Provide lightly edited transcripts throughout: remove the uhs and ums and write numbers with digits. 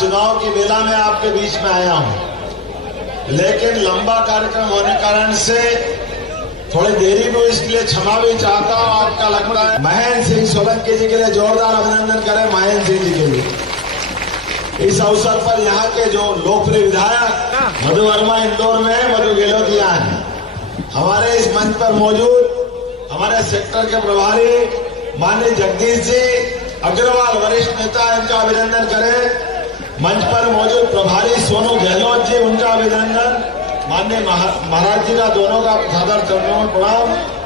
चुनाव की बेला में आपके बीच में आया हूं, लेकिन लंबा कार्यक्रम होने कारण से थोड़ी देरी में, इसके लिए क्षमा भी चाहता हूं। आपका लगता है महेंद्र सिंह सोलंकी जी के लिए जोरदार अभिनंदन करें। महेंद्र सिंह जी के लिए इस अवसर पर यहाँ के जो लोकप्रिय विधायक मधु वर्मा इंदौर में है, मधु गहलोत यहाँ है। हमारे इस मंच पर मौजूद हमारे सेक्टर के प्रभारी माननीय जगदीश जी अग्रवाल वरिष्ठ नेता, इनका अभिनंदन करें। मंच पर मौजूद प्रभारी सोनू गहलोत जी, उनका अभिनंदन। माननीय महाराज जी का दोनों का सादर चरणों में प्रणाम।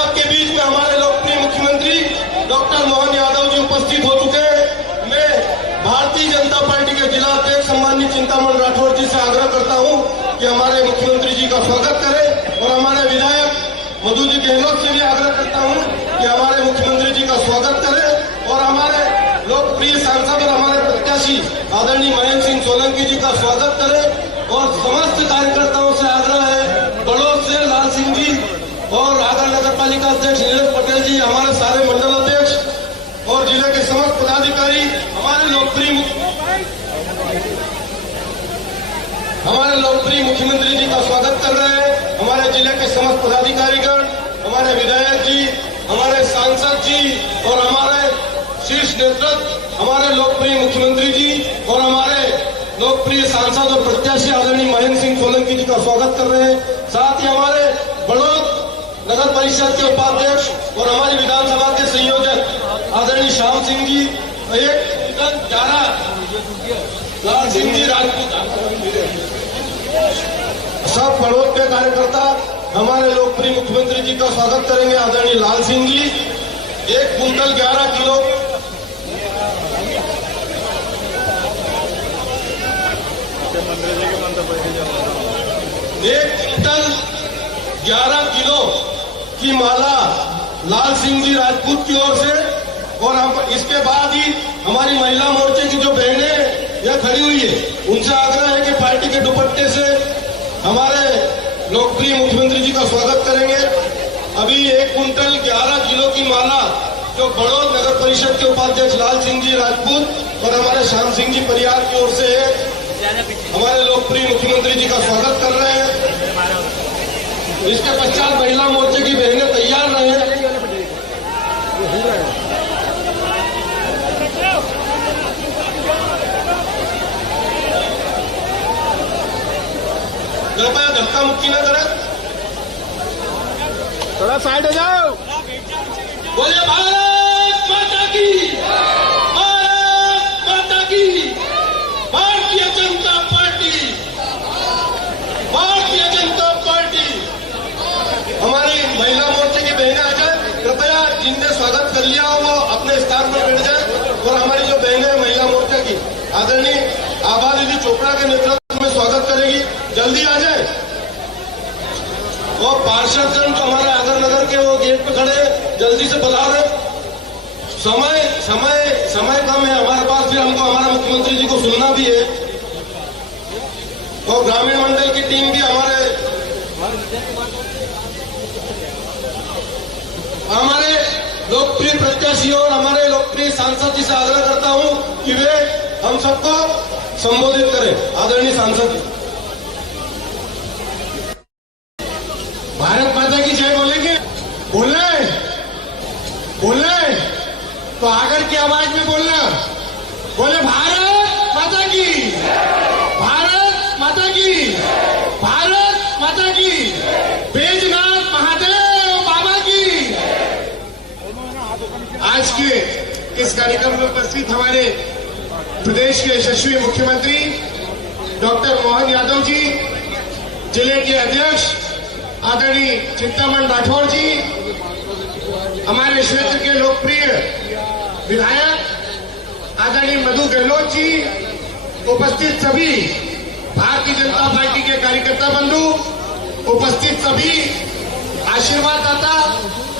सबके बीच में हमारे लोकप्रिय मुख्यमंत्री डॉक्टर मोहन यादव जी उपस्थित हो चुके हैं। मैं भारतीय जनता पार्टी के जिला अध्यक्ष सम्मानित चिंतामण राठौर जी से आग्रह करता हूं कि हमारे मुख्यमंत्री जी का स्वागत करें और हमारे विधायक मधु जी गहलोत से भी आग्रह करता हूं कि हमारे मुख्यमंत्री जी का स्वागत करें और हमारे लोकप्रिय सांसद और हमारे प्रत्याशी आदरणीय महेंद्र सिंह सोलंकी जी का स्वागत करें। और समस्त कार्यकर्ताओं से आग्रह है, बड़ौद से लाल सिंह जी और आगर नगर पालिका अध्यक्ष नीरज पटेल जी, हमारे सारे मंडल अध्यक्ष और जिले के समस्त पदाधिकारी हमारे लोकप्रिय मुख्यमंत्री जी का स्वागत कर रहे हैं। हमारे जिले के समस्त पदाधिकारीगण, हमारे विधायक जी, हमारे सांसद जी और हमारे शीर्ष नेतृत्व, हमारे लोकप्रिय मुख्यमंत्री जी और हमारे लोकप्रिय सांसद और प्रत्याशी आदरणीय महेंद्र सिंह सोलंकी जी का स्वागत कर रहे हैं। साथ ही हमारे बड़ौद नगर परिषद के उपाध्यक्ष और हमारी विधानसभा के संयोजक आदरणीय श्याम सिंह जी, 1-11 लाल सिंह जी राजपूत, सब बड़ौद के कार्यकर्ता हमारे लोकप्रिय मुख्यमंत्री जी का स्वागत करेंगे। आदरणीय लाल सिंह जी 1 कुंटल 11 किलो की माला लाल सिंह जी राजपूत की ओर से। और हम इसके बाद ही हमारी महिला मोर्चे की जो बहनें यह खड़ी हुई है, उनसे आग्रह है कि पार्टी के दुपट्टे से हमारे लोकप्रिय मुख्यमंत्री जी का स्वागत करेंगे। अभी 1 कुंटल 11 किलो की माला जो बड़ौद नगर परिषद के उपाध्यक्ष लाल सिंह जी राजपूत और हमारे श्याम सिंह जी परिवार की ओर से है, हमारे लोकप्रिय मुख्यमंत्री जी का स्वागत कर रहे हैं। इसके पश्चात महिला मोर्चे की बहनें तैयार रहे। कृपया धक्का मुक्की न करें, थोड़ा साइड हो जाओ। बोले भारत माता की, भारत माता की, भारतीय जनता पार्टी, भारतीय जनता पार्टी। हमारी महिला मोर्चे की बहनें आ जाए, कृपया जिनने स्वागत कर लिया हो वो अपने स्थान पर बैठ जाए। और हमारी जो बहनें महिला मोर्चा की आदरणीय आभा दीदी चोपड़ा के नेतृत्व में स्वागत करेगी, जल्दी आ जाए। और पार्षद जन जो हमारे आगर नगर के वो गेट पे खड़े, जल्दी से बुला रहे। समय कम है हमारे पास, फिर हमको हमारे मुख्यमंत्री जी को सुनना भी है। और ग्रामीण मंडल की टीम भी हमारे लोकप्रिय प्रत्याशी और हमारे लोकप्रिय सांसद जी से आग्रह करता हूं कि वे हम सबको संबोधित करें। आदरणीय सांसद जी, भारत माता की जय बोलेंगे? बोलना है तो आगर की आवाज में बोलना। बोले भारत माता की, भारत माता की, भारत माता की, बैजनाथ महादेव बाबा की। आज के इस कार्यक्रम में उपस्थित हमारे प्रदेश के यशस्वी मुख्यमंत्री डॉक्टर मोहन यादव जी, जिले के अध्यक्ष आदरणीय चिंतामण राठौर जी, हमारे क्षेत्र के लोकप्रिय विधायक आदरणीय मधु गहलोत जी, उपस्थित सभी भारतीय जनता पार्टी के कार्यकर्ता बंधु, उपस्थित सभी आशीर्वाद दाता,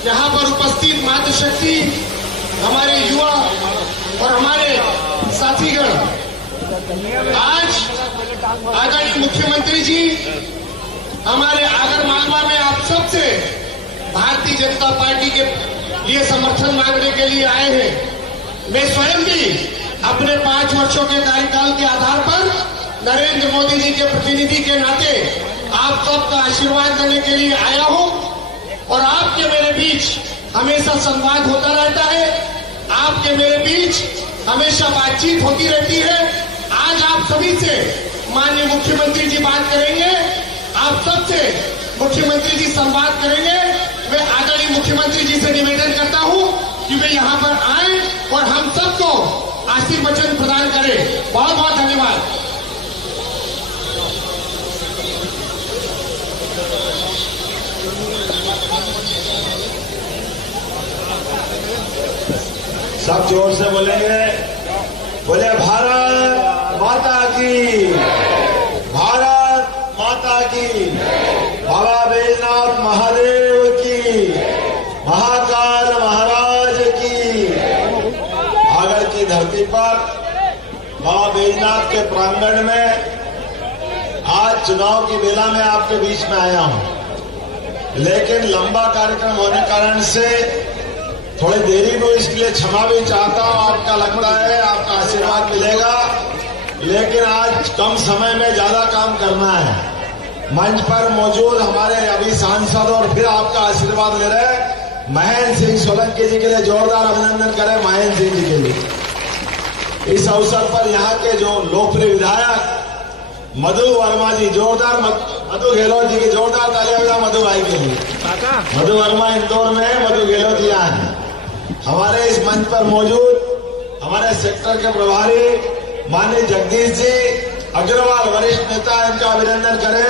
यहाँ पर उपस्थित मातृशक्ति, हमारे युवा और हमारे साथीगण, आज आदरणीय मुख्यमंत्री जी हमारे आगर मालवा में आप सबसे भारतीय जनता पार्टी के लिए समर्थन मांगने के लिए आए हैं। मैं स्वयं भी अपने 5 वर्षों के कार्यकाल के आधार पर नरेंद्र मोदी जी के प्रतिनिधि के नाते आप सबका आशीर्वाद लेने के लिए आया हूं और आपके मेरे बीच हमेशा संवाद होता रहता है, आपके मेरे बीच हमेशा बातचीत होती रहती है। आज आप सभी से माननीय मुख्यमंत्री जी बात करेंगे, आप सबसे मुख्यमंत्री जी संवाद करेंगे। मैं आदरणीय मुख्यमंत्री जी से निवेदन करता हूं कि वे यहां पर आए और हम सबको आशीर्वचन प्रदान करें। बहुत बहुत धन्यवाद। सब जोर से बोलेंगे। बोले भारत माता की, भारत माता की, बाबा बैजनाथ महादेव की, महाकाल महाराज की। आगर की धरती पर बाबा बैजनाथ के प्रांगण में आज चुनाव की बेला में आपके बीच में आया हूं, लेकिन लंबा कार्यक्रम होने कारण से थोड़ी देरी को इसके लिए क्षमा भी चाहता हूं। आपका लगता है आपका आशीर्वाद मिलेगा, लेकिन आज कम समय में ज्यादा काम करना है। मंच पर मौजूद हमारे अभी सांसद और फिर आपका आशीर्वाद ले रहे महेंद्र सिंह सोलंकी जी के लिए जोरदार अभिनंदन करें। महेंद्र सिंह जी के लिए इस अवसर पर यहाँ के जो लोकप्रिय विधायक मधु वर्मा जी, जोरदार मधु गहलोत जी की जोरदार तालियां मधु भाई के लिए। मधु वर्मा इंदौर में है, मधु गहलोत यहाँ है। हमारे इस मंच पर मौजूद हमारे सेक्टर के प्रभारी माननीय जगदीश जी अग्रवाल वरिष्ठ नेता, इनका अभिनंदन करें।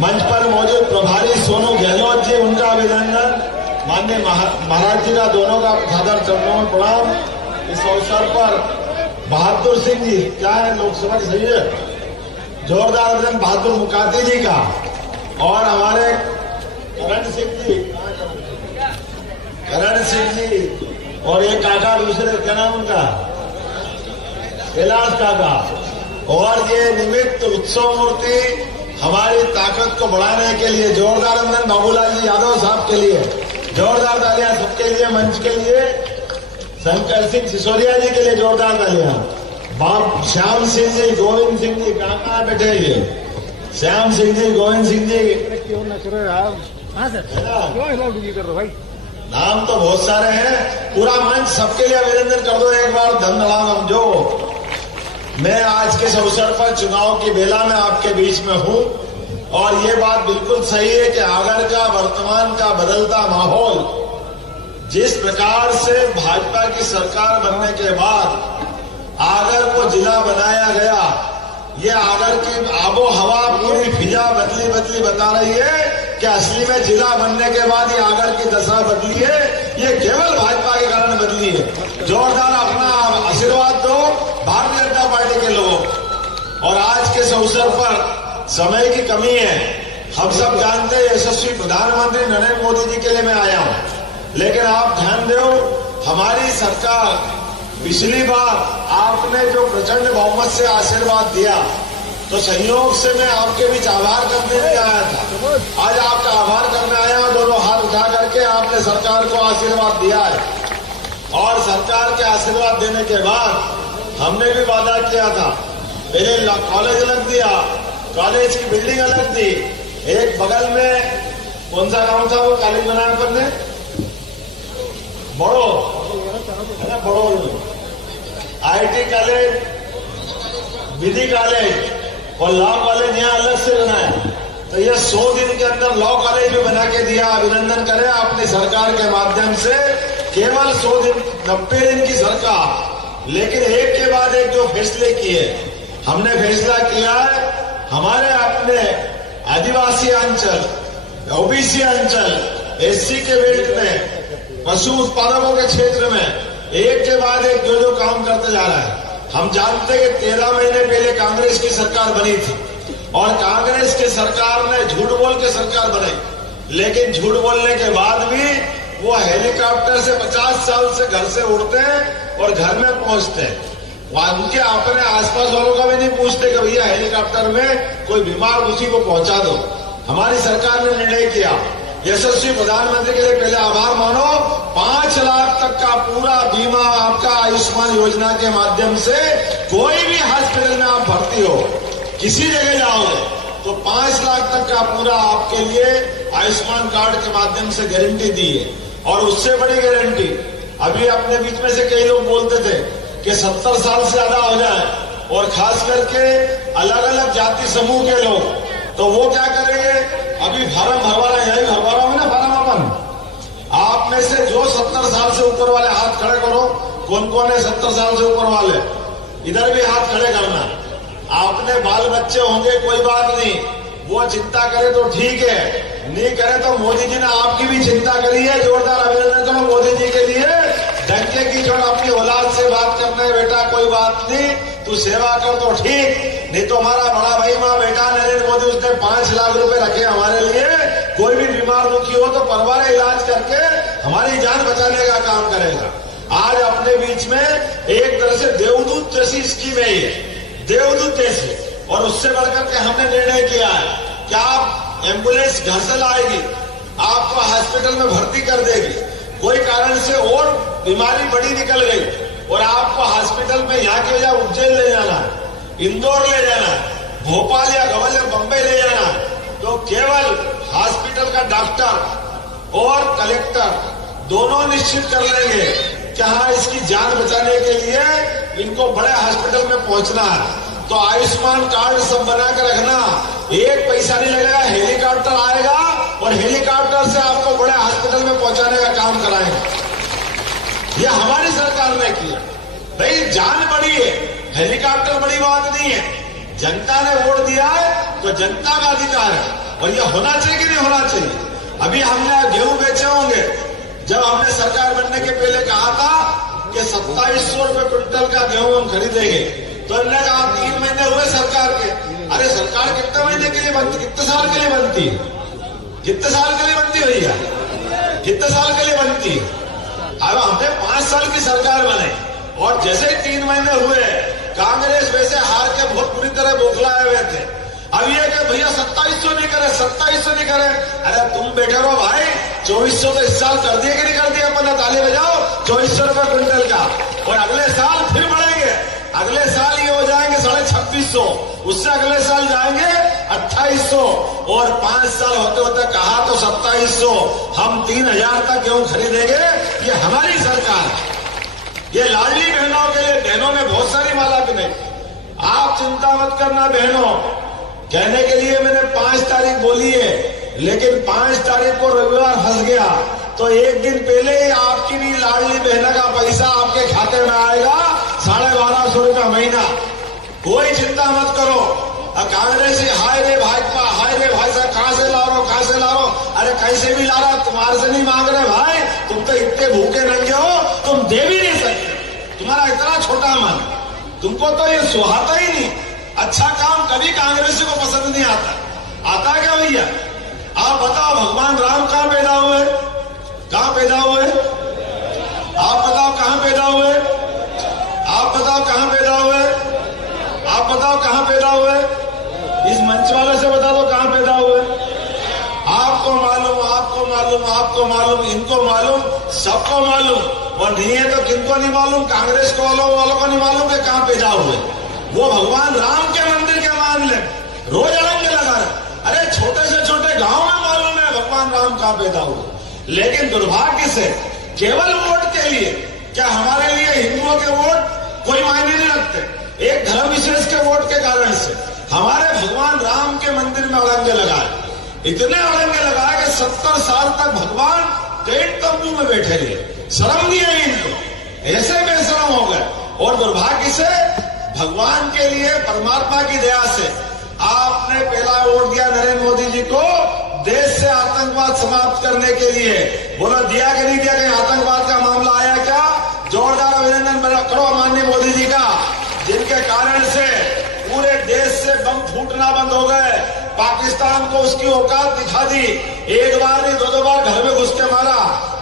मंच पर मौजूद प्रभारी सोनू गहलोत जी, उनका अभिनंदन। माननीय महाराज जी का दोनों का सादर चरणों में प्रणाम। इस अवसर पर बहादुर सिंह जी, क्या है लोकसभा की सही है, जोरदार अभिनंदन बहादुर मुकाती जी का, और हमारे करण सिंह जी और ये काका दूसरे, क्या नाम उनका, कैलाश काका। और ये निमित्त उत्सव मूर्ति हमारी ताकत को बढ़ाने के लिए जोरदार अभिनंदन बाबूलाल जी यादव साहब के लिए, जोरदार तालियां सबके लिए। मंच के लिए शंकर सिंह सिसोदिया जी के लिए जोरदार तालियां। बाप श्याम सिंह जी, गोविंद सिंह जी, कहाँ बैठे ये श्याम सिंह जी, गोविंद सिंह जी, नाम तो बहुत सारे हैं। पूरा मंच सबके लिए अभिनंदन कर दो एक बार, धन्यवाद। जो मैं आज के इस अवसर पर चुनाव की बेला में आपके बीच में हूं, और ये बात बिल्कुल सही है कि आगर का वर्तमान का बदलता माहौल, जिस प्रकार से भाजपा की सरकार बनने के बाद आगर को जिला बनाया गया, ये आगर की आबो हवा पूरी फिजा बदली बदली बता रही है कि असली में जिला बनने के बाद ये आगर की दशा बदली है, ये केवल भाजपा के कारण बदली है। जोरदार अपना आशीर्वाद दो भारतीय जनता पार्टी के लोगों। और आज के इस अवसर पर समय की कमी है, हम सब जानते हैं यशस्वी प्रधानमंत्री नरेंद्र मोदी जी के लिए मैं आया हूं, लेकिन आप ध्यान दो, हमारी सरकार पिछली बार आपने जो प्रचंड बहुमत से आशीर्वाद दिया, तो संयोग से मैं आपके बीच आभार करने नहीं आया था। आज आपका आभार करने आया हूं, दोनों हाथ उठा करके आपने सरकार को आशीर्वाद दिया है। और सरकार के आशीर्वाद देने के बाद हमने भी वादा किया था, पहले कॉलेज अलग दिया, कॉलेज की बिल्डिंग अलग दी, एक बगल में कौन सा गांव था वो कॉलेज बनाया अपन ने, बड़ो है ना, बड़ो आईटी कॉलेज, विधि कॉलेज और लॉ कॉलेज यहाँ अलग से बनाया। तो यह 100 दिन के अंदर लॉ कॉलेज भी बना के दिया। अभिनंदन करें अपनी सरकार के माध्यम से, केवल 100 दिन, 90 दिन की सरकार, लेकिन एक के बाद एक जो फैसले किए। हमने फैसला किया है हमारे अपने आदिवासी अंचल, ओबीसी अंचल, एससी के बेल्ट में, पशु उत्पादकों के क्षेत्र में एक के बाद एक जो जो काम करते जा रहा है। हम जानते हैं कि 13 महीने पहले कांग्रेस की सरकार बनी थी, और कांग्रेस की सरकार ने झूठ बोल के सरकार बनाई, लेकिन झूठ बोलने के बाद भी वो हेलीकॉप्टर से 50 साल से घर से उड़ते हैं और घर में पहुंचते हैं। उनके अपने आसपास वालों का भी नहीं पूछते कि भैया हेलीकॉप्टर में कोई बीमार उसी को पहुंचा दो। हमारी सरकार ने निर्णय किया, यशस्वी प्रधानमंत्री के लिए पहले आभार मानो, 5 लाख तक का पूरा बीमा आपका आयुष्मान योजना के माध्यम से, कोई भी हॉस्पिटल में आप भर्ती हो, किसी जगह जाओगे तो 5 लाख तक का पूरा आपके लिए आयुष्मान कार्ड के माध्यम से गारंटी दी है। और उससे बड़ी गारंटी, अभी अपने बीच में से कई लोग बोलते थे कि 70 साल से ज्यादा हो जाए, और खास करके अलग अलग जाति समूह के लोग, तो वो क्या करेंगे, अभी फार्म भरवाना, यही भरवा में ना फार्म अपन, आप में से जो 70 साल से ऊपर वाले हाथ खड़े करो, कौन कौन है 70 साल से ऊपर वाले, इधर भी हाथ खड़े करना। आपने बाल बच्चे होंगे कोई बात नहीं, वो चिंता करे तो ठीक है, नहीं करे तो मोदी जी ने आपकी भी चिंता करी है। जोरदार अभिनंदन करो मोदी जी के लिए। पैसे की छोड़ अपनी औलाद से बात करना है बेटा, कोई बात नहीं, तू सेवा कर तो ठीक, नहीं तो हमारा बड़ा भाई माँ बेटा नरेंद्र मोदी उसने 5 लाख रुपए रखे हमारे लिए, कोई भी बीमार दुखी हो तो परवार इलाज करके हमारी जान बचाने का काम करेगा। आज अपने बीच में एक तरह से देवदूत जैसी स्कीम है ये, देवदूत जैसी, और उससे बढ़कर के हमने निर्णय किया है कि आप एम्बुलेंस घर से लाएगी, आपको हॉस्पिटल में भर्ती कर देगी, कोई कारण से और बीमारी बड़ी निकल गई और आपको हॉस्पिटल में यहाँ की वजह उज्जैन ले जाना है, इंदौर ले जाना है, भोपाल या ग्वालियर बम्बई ले जाना है, तो केवल हॉस्पिटल का डॉक्टर और कलेक्टर दोनों निश्चित कर लेंगे कि हाँ इसकी जान बचाने के लिए इनको बड़े हॉस्पिटल में पहुंचना है। तो आयुष्मान कार्ड सब बना कर रखना, एक पैसा नहीं लगेगा, हेलीकॉप्टर आएगा और हेलीकॉप्टर से आपको बड़े हॉस्पिटल में पहुंचाने का काम कराएंगे। ये हमारी सरकार ने किया। भाई जान बड़ी है, हेलीकॉप्टर बड़ी बात नहीं है, जनता ने वोट दिया है तो जनता का अधिकार है और ये होना चाहिए कि नहीं होना चाहिए। अभी हमने गेहूं बेचे होंगे, जब हमने सरकार बनने के पहले कहा था कि 2700 रुपए क्विंटल का गेहूं हम खरीदेंगे, तो इन्होंने कहा 3 महीने हुए सरकार के। अरे सरकार कितने महीने के लिए बनती, कितने साल के लिए बनती है, कितने साल के लिए बनती भैया, कितने साल के लिए बनती है? अब हमने 5 साल की सरकार बनाई और जैसे ही 3 महीने हुए कांग्रेस वैसे हार के बहुत बुरी तरह बौखलाए हुए थे। अब ये कि भैया 2700 नहीं करे, 2700 नहीं करे, अरे तुम बैठे रहो भाई, 2400 तो इस साल कर दिए कि नहीं कर दिए, अपना ताली बजाओ, 2400 रुपए क्विंटल का, और अगले साल फिर बढ़ेंगे, अगले साल ये हो जाएंगे 2650, उससे अगले साल जाएंगे 2800 और 5 साल होते होते कहा तो 2700, हम 3000 तक गेहूं खरीदेंगे। ये हमारी सरकार, ये लाडली बहनों के लिए, बहनों ने बहुत सारी माला बनाई, आप चिंता मत करना बहनों, कहने के लिए मैंने 5 तारीख बोली है, लेकिन 5 तारीख को रविवार फंस गया, तो एक दिन पहले ही आपकी भी लाडली बहना का पैसा आपके खाते में आएगा, 1250 रुपया महीना। कोई चिंता मत करो। कांग्रेस हाय रे भाजपा, हाय रे भाई साहब, कहां से ला रहा, कहां से ला रहा, अरे कैसे भी ला रहा, तुम्हारे से नहीं मांग रहे भाई, तुम तो इतने भूखे नंगे हो, तुम दे भी नहीं सकते, तुम्हारा इतना छोटा मन, तुमको तो ये सुहाता ही नहीं। अच्छा काम कभी कांग्रेस को पसंद नहीं आता, आता क्या भैया? आप बताओ भगवान राम कहां पैदा हुए, कहां पैदा हुए, आप बताओ कहां पैदा हुए, आप बताओ कहां पैदा हुए, आप बताओ कहां पैदा हुए, इस मंच वाले से बता दो कहां पैदा हुए। आपको मालूम, आपको मालूम, आपको मालूम, इनको मालूम, सबको मालूम, और नहीं है तो किनको नहीं मालूम, कांग्रेस को वालों को नहीं मालूम कि कहां पैदा हुए। वो भगवान राम के मंदिर के मान ले, रोज अड़ंगे लगा रहे, अरे छोटे से छोटे गांव में मालूम है भगवान राम कहां पैदा हुए। लेकिन दुर्भाग्य से केवल वोट के लिए, क्या हमारे लिए हिंदुओं के वोट कोई मायने नहीं रखते, एक धर्म विशेष के वोट के कारण से हमारे भगवान राम के मंदिर में अड़ंगे लगाए, इतने अड़ंगे लगाए कि 70 साल तक भगवान टेंट तंबू में बैठे रहे, शर्म नहीं आई इनको, ऐसे बेशरम हो गए। और दुर्भाग्य से भगवान के लिए, परमात्मा की दया से आपने पहला वोट दिया नरेंद्र मोदी जी को, देश से आतंकवाद समाप्त करने के लिए। बोला दिया कि नहीं दिया, कहीं आतंकवाद का मामला आया क्या? जोरदार अभिनंदन करो माननीय मोदी जी का, जिनके कारण से पूरे देश से बम फूटना बंद हो गए, पाकिस्तान को उसकी औकात दिखा दी, एक बार नहीं 2 बार घर में घुस के मारा।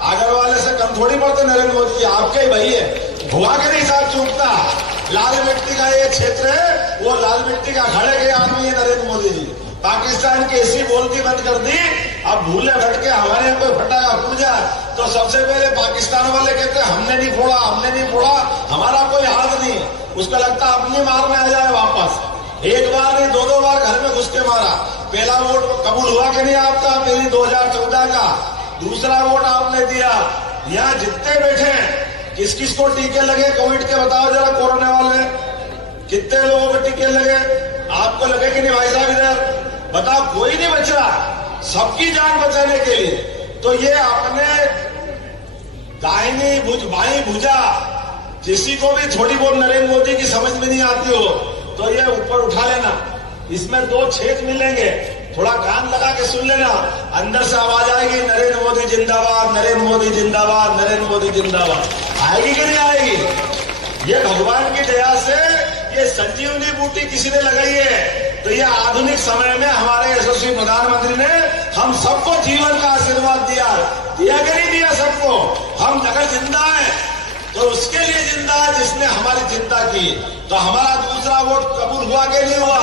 आगर वाले से कम थोड़ी पड़ते नरेंद्र मोदी जी, आपके ही भाई है, हुआ के नहीं साथ चूकता। लाल मिट्टी का ये क्षेत्र है, वो लाल मिट्टी का घड़े के आदमी है नरेंद्र मोदी जी। पाकिस्तान की ऐसी बोलती बंद कर दी, अब भूले भटके हमारे यहाँ कोई फटाका फूट जाए तो सबसे पहले पाकिस्तान वाले कहते हैं हमने नहीं फोड़ा, हमने नहीं फोड़ा, हमारा कोई हाथ नहीं, उसका लगता अपनी मार में आ जाए वापस। एक बार नहीं 2 बार घर में घुस के मारा। पहला वोट कबूल हुआ कि नहीं आपका, मेरी 2014 का। दूसरा वोट आपने दिया। यहाँ जितने बैठे हैं किस किस को टीके लगे कोविड के, बताओ जरा, कोरोना वाले कितने लोगों को टीके लगे? आपको लगे कि नहीं भाई साहब? इधर बताओ, कोई नहीं बच रहा, सबकी जान बचाने के लिए। तो ये अपने दाहिनी बाई भुजा, किसी को भी थोड़ी बहुत नरेंद्र मोदी की समझ में नहीं आती हो तो ये ऊपर उठा लेना, इसमें 2 छेद मिलेंगे, थोड़ा कान लगा के सुन लेना, अंदर से आवाज आएगी नरेंद्र मोदी जिंदाबाद, नरेंद्र मोदी जिंदाबाद, नरेंद्र मोदी जिंदाबाद। आएगी कि नहीं आएगी? ये भगवान की दया से ये संजीवनी बूटी किसी ने लगाई है, तो ये आधुनिक समय में हमारे यशस्वी प्रधानमंत्री ने हम सबको जीवन का आशीर्वाद दिया कि नहीं दिया सबको। हम अगर जिंदा है तो उसके लिए जिंदा है जिसने हमारी चिंता की। तो हमारा दूसरा वोट कबूल हुआ कि नहीं हुआ?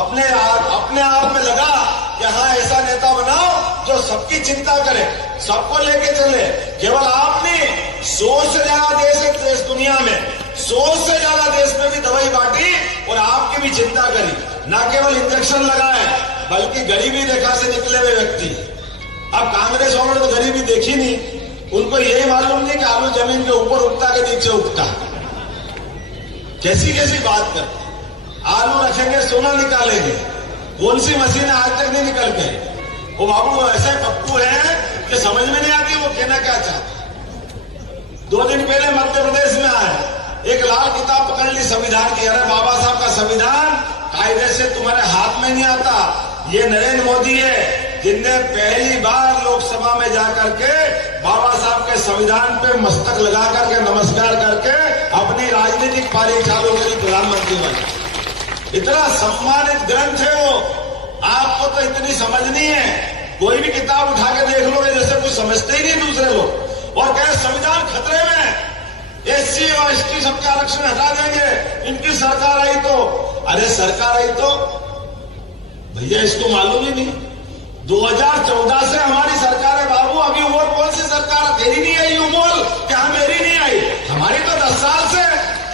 अपने आप में लगा कि हाँ ऐसा नेता बनाओ जो सबकी चिंता करे, सबको लेके चले। केवल आप नहीं, 100 से ज्यादा देश है देश दुनिया में, 100 से ज्यादा देश में भी दवाई बांटी और आपकी भी चिंता करी। न केवल इंजेक्शन लगाए बल्कि गरीबी रेखा से निकले हुए व्यक्ति। अब कांग्रेस वालों ने तो गरीबी देखी नहीं, उनको यही मालूम नहीं कि आलू जमीन के ऊपर उगता के नीचे उगता। कैसी कैसी बात करते, आलू रखेंगे सोना निकालेंगे, कौन सी मशीन आज तक नहीं निकल गई। वो बाबू ऐसे पप्पू है कि समझ में नहीं आती वो कहना क्या चाहते। 2 दिन पहले मध्य प्रदेश में आए, एक लाल किताब पकड़ ली संविधान की। अरे बाबा साहब का संविधान कायदे से तुम्हारे हाथ में नहीं आता। ये नरेंद्र मोदी है जिनने पहली बार लोकसभा में जाकर के बाबा साहब के संविधान पे मस्तक लगा करके नमस्कार करके अपनी राजनीतिक पारी चालू करी, प्रधानमंत्री बने। इतना सम्मानित ग्रंथ है वो, आपको तो इतनी समझ नहीं है। कोई भी किताब उठा के देख लोगे जैसे कुछ समझते ही नहीं दूसरे लोग, और कहे संविधान खतरे में, SC और ST सबके आरक्षण हटा देंगे इनकी सरकार आई तो। अरे सरकार आई तो भैया इसको मालूम ही नहीं। 2014 से हमारी सरकार है बाबू, अभी वो कौन सी सरकार है? तेरी नहीं आई, यूं बोल क्या मेरी नहीं आई? हमारी तो 10 साल से।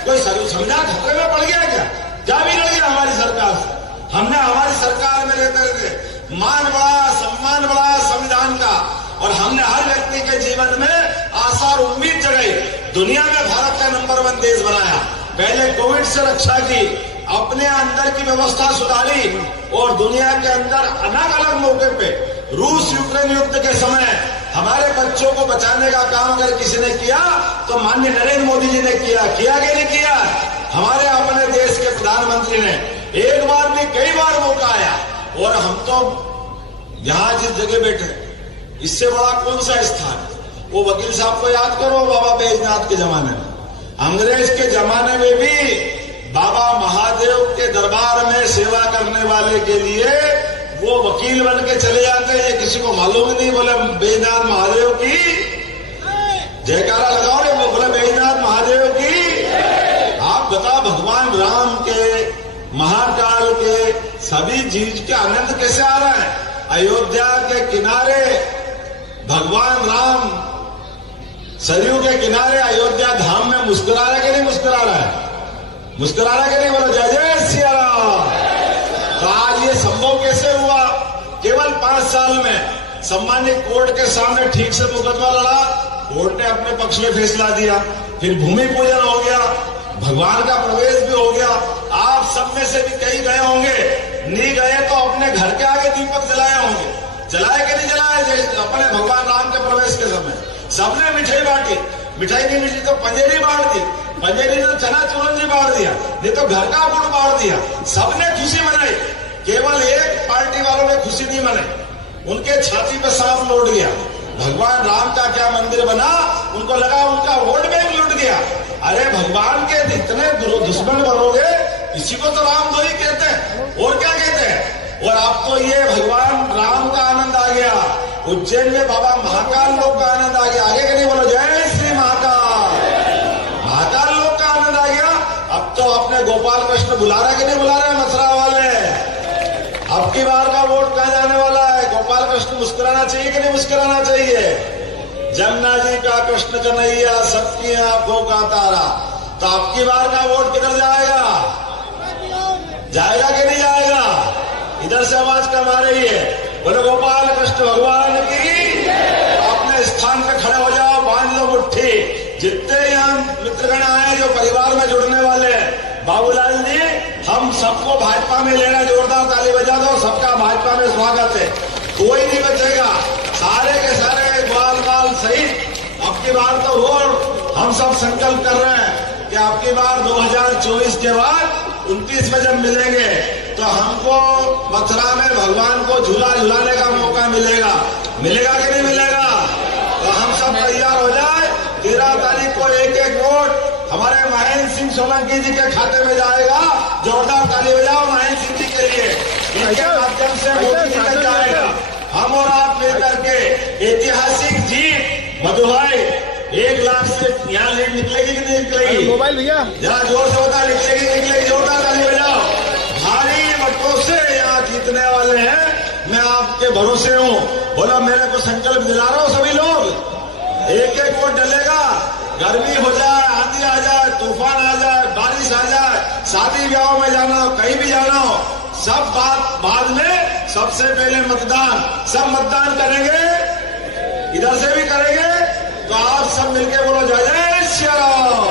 कोई संविधान खतरे में पड़ गया क्या? जा भी लड़ गया हमारी सरकार से। हमने हमारी सरकार में रहते रहते मान बढ़ाया, सम्मान बढ़ाया संविधान का, और हमने हर व्यक्ति के जीवन में आशा और उम्मीद जगाई। दुनिया में भारत का नंबर 1 देश बनाया। पहले कोविड से रक्षा की, अपने अंदर की व्यवस्था सुधारी, और दुनिया के अंदर अलग अलग मौके पे रूस यूक्रेन युद्ध के समय हमारे बच्चों को बचाने का काम अगर किसी ने किया तो माननीय नरेंद्र मोदी जी ने किया कि नहीं किया? हमारे अपने देश के प्रधानमंत्री ने एक बार नहीं कई बार मौका आया, और हम तो यहां जिस जगह बैठे इससे बड़ा कौन सा स्थान? वो वकील साहब को याद करो, बाबा बैजनाथ के जमाने में, अंग्रेज के जमाने में भी बाबा महादेव के दरबार में सेवा करने वाले के लिए वो वकील बन के चले जाते हैं। ये किसी को मालूम नहीं। बोले बैजनाथ महादेव की जयकारा लगाओ रे, वो बोले बैजनाथ महादेव की। आप बताओ भगवान राम के, महाकाल के सभी चीज के आनंद कैसे आ रहा है? अयोध्या के किनारे भगवान राम सरयू के किनारे अयोध्या धाम में मुस्कुरा रहा है कि नहीं मुस्कुरा रहा है? मुस्कुरा रहा कि नहीं? बोलो जय जय सिया राम। तो आज ये संभव कैसे हुआ? केवल 5 साल में सम्मानित कोर्ट के सामने ठीक से मुकदमा लड़ा, कोर्ट ने अपने पक्ष में फैसला दिया, फिर भूमि पूजन हो गया, भगवान का प्रवेश भी हो गया। आप सब में से भी कई गए होंगे, नहीं गए तो अपने घर के आगे दीपक जलाए होंगे। जलाए कि नहीं जलाए? अपने भगवान राम के प्रवेश के समय सबने मिठाई बांटी, मिठाई नहीं मिली तो पंजेरी बांट दी, पंजेरी तो चना चुरंजी बांट दिया, नहीं तो घर का गुड़ बांट दिया। सबने खुशी मनाई। केवल एक पार्टी वालों ने खुशी नहीं मनाई, उनके छाती पे सांप लौट गया। भगवान राम का क्या मंदिर बना, उनको लगा उनका वोट बैंक लुट गया। अरे भगवान के इतने दुश्मन बनोगे, इसी को तो रामद्रोही कहते हैं, और क्या कहते हैं? और अब तो ये भगवान राम का आनंद आ गया, उज्जैन में बाबा महाकाल लोक का आनंद आ गया। आगे के नहीं बोलो जय श्री महाकाल, महाकाल लोक का आनंद आ गया। अब तो अपने गोपाल कृष्ण बुला रहे कि नहीं बुला रहे मथुरा वाले? अब की बार का वोट कहाँ जाने वाला है? गोपाल कृष्ण मुस्कुराना चाहिए कि नहीं मुस्कुराना चाहिए? जमुना जी का कृष्ण कन्हैया सबकी आंखों का तारा। तो अब की बार का वोट किधर जाएगा? जाएगा कि नहीं जाएगा? इधर से आवाज कम आ रही है, बोले गोपाल कृष्ण भगवान की। अपने स्थान पे खड़े हो जाओ, बांध लो मुट्ठी। जितने यहाँ मित्रगण आए जो परिवार में जुड़ने वाले, बाबूलाल जी हम सबको भाजपा में लेना, जोरदार ताली बजा दो, सबका भाजपा में स्वागत है। कोई नहीं बचेगा, सारे के सारे ग्वाल बाल सहित। अब की बार तो और हम सब संकल्प कर रहे हैं कि अब की बार 2024 के बाद 29 में जब मिलेंगे तो हमको मथुरा में भगवान को झूला झुलाने का मौका मिलेगा। मिलेगा कि नहीं मिलेगा? तो हम सब तैयार हो जाए। 13 तारीख को एक एक वोट हमारे महेंद्र सिंह सोलंकी जी के खाते में जाएगा। जोरदार ताली बजाओ महेंद्र सिंह जी के लिए। इनके माध्यम से वोट निकल जाएगा। हम और आप मिलकर के ऐतिहासिक जीत मधु भाई 1 लाख से यहाँ लीड निकलेगी कि नहीं निकलेगी? मोबाइल भैया जरा जोर से बता, निकलेगी निकलेगी? जोरदार ताली बजाओ। भारी मतों से यहाँ जीतने वाले हैं। मैं आपके भरोसे हूँ। बोला मेरे को संकल्प दिला रहा हूँ सभी लोग। एक एक वोट डलेगा। गर्मी हो जाए, आंधी आ जाए, तूफान आ जाए, बारिश आ जाए, शादी ब्याह में जाना हो, कहीं भी जाना हो, सब बात बाद में। सबसे पहले मतदान। सब मतदान करेंगे, इधर से भी करेंगे। तो आप सब मिलके बोलो जय जय श्री राम,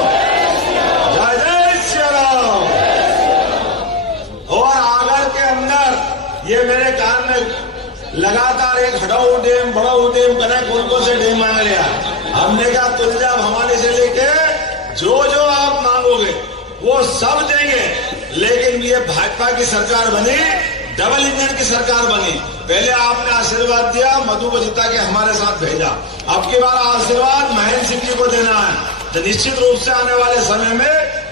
जय जय श्री राम। और आगर के अंदर ये मेरे कान में लगातार एक हटाऊ डेम बड़ाऊ डेम करे, कौन से डेम मांग लिया। हमने कहा तुलजा भवानी से लेके जो जो आप मांगोगे वो सब देंगे। लेकिन ये भाजपा की सरकार बनी, डबल इंजन की सरकार बनी। पहले आपने आशीर्वाद दिया, मधु को जिता के हमारे साथ भेजा। अब की बार आशीर्वाद महेंद्र सिंह जी को देना है। तो निश्चित रूप से आने वाले समय में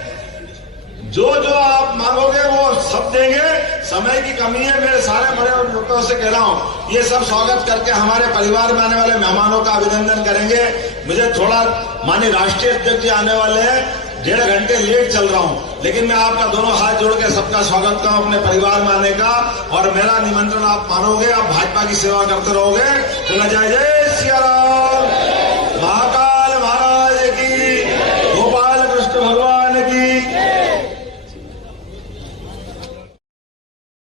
जो जो आप मांगोगे वो सब देंगे। समय की कमी है, मेरे सारे बड़े और लोगों से कह रहा हूं, ये सब स्वागत करके हमारे परिवार में आने वाले मेहमानों का अभिनंदन करेंगे। मुझे थोड़ा माननीय राष्ट्रीय अध्यक्ष जी आने वाले हैं, 1.5 घंटे लेट चल रहा हूं, लेकिन मैं आपका दोनों हाथ जोड़ के सबका स्वागत करूं अपने परिवार में आने का। और मेरा निमंत्रण आप मानोगे, आप भाजपा की सेवा करते रहोगे। तो जय जय